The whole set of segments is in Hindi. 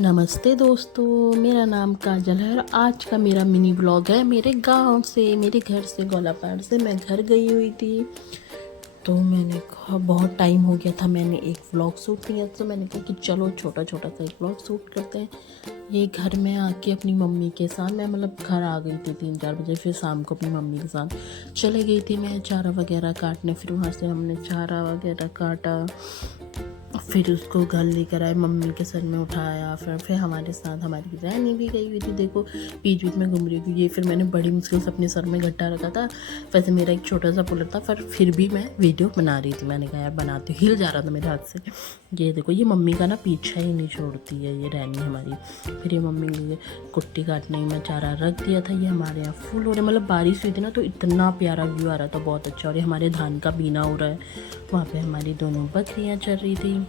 नमस्ते दोस्तों, मेरा नाम काजल है और आज का मेरा मिनी ब्लॉग है मेरे गांव से, मेरे घर से, गोलापाड़ से। मैं घर गई हुई थी तो मैंने कहा बहुत टाइम हो गया था, मैंने एक व्लॉग शूट किया तो मैंने कहा कि चलो छोटा छोटा सा एक व्लॉग शूट करते हैं। ये घर में आके अपनी मम्मी के साथ मैं घर आ गई थी 3-4 बजे, फिर शाम को अपनी मम्मी के साथ चले गई थी मैं चारा वगैरह काटने। फिर वहाँ से हमने चारा वगैरह काटा, फिर उसको घर लेकर आए, मम्मी के सर में उठाया। फिर हमारे साथ हमारी रैनी भी गई हुई थी, देखो बीच बीच में घूम रही थी। ये फिर मैंने बड़ी मुश्किल से अपने सर में गट्टा रखा था। वैसे मेरा एक छोटा सा पुलर था, पर फिर भी मैं वीडियो बना रही थी। मैंने कहा यार बनाती हूँ, हिल जा रहा था मेरे हाथ से। ये देखो, ये मम्मी का ना पीछा ही नहीं छोड़ती है ये रैनी हमारी। फिर ये मम्मी ने कुट्टी काटने में चारा रख दिया था। ये हमारे यहाँ फूल हो रहे, मतलब बारिश हुई थी ना तो इतना प्यारा व्यू आ रहा था, बहुत अच्छा। और ये हमारे धान का बीना हो रहा है, वहाँ पे हमारी दोनों बकरियाँ चल रही थी।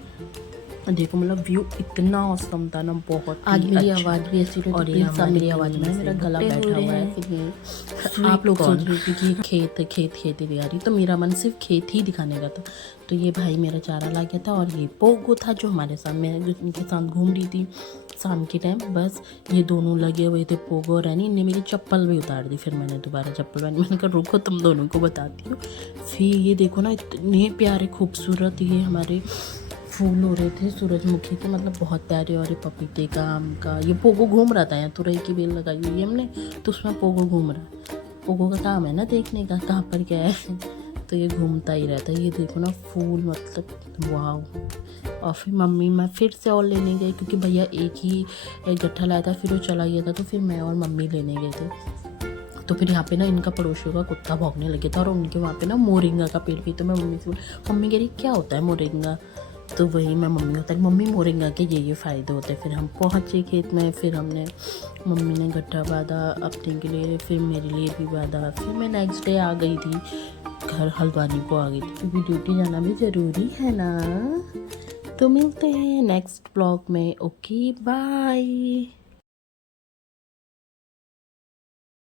देखो मतलब व्यू इतना औसम था ना, बहुत। आज मेरी आवाज़ भी ऐसी रही, और ये मेरी आवाज़ में मेरा गला बैठा हुआ है। आप लोग सोच रहे थे कि खेत ही दिखा रही, तो मेरा मन सिर्फ खेत ही दिखाने का था। तो ये भाई मेरा चारा ला गया था, और ये पोगो था जो हमारे साथ, मैं उनके साथ घूम रही थी शाम के टाइम। बस ये दोनों लगे हुए थे, पोगो और रैनी। इनने मेरी चप्पल भी उतार दी, फिर मैंने दोबारा चप्पल पहनी। मैंने कहा रुको तुम दोनों को बताती हूँ। फिर ये देखो ना, इतने प्यारे खूबसूरत ये हमारे फूल हो रहे थे सूरजमुखी के, मतलब बहुत प्यारे। और ये पपीते का, आम का, ये पोगो घूम रहा था। यहाँ तुरई की बेल लगाई हुई है हमने, तो उसमें पोगो घूम रहा। पोगो का काम है ना देखने का कहाँ पर क्या है, तो ये घूमता ही रहता है। ये देखो ना फूल, मतलब वाह। और फिर मम्मी मैं फिर से और लेने गई, क्योंकि भैया एक गट्ठा लाया था, फिर वो चला गया था, तो फिर मैं और मम्मी लेने गए थे। तो फिर यहाँ पे ना इनका पड़ोसियों का कुत्ता भौंकने लगे था, और उनके वहाँ पे ना मोरिंगा का पेड़ भी। तो मैं मम्मी से बोली, मम्मी कह रही क्या होता है मोरिंगा? तो वही मैं मम्मी होता है, मम्मी मोरिंगा के ये फ़ायदे होते हैं। फिर हम पहुँचे खेत में, फिर हमने मम्मी ने गट्ठा बांधा अपने के लिए, फिर मेरे लिए भी बांधा। फिर मैं नेक्स्ट डे आ गई थी घर, हल्द्वानी को आ गई थी, क्योंकि ड्यूटी जाना भी ज़रूरी है ना। तो मिलते हैं नेक्स्ट ब्लॉग में। Okay bye.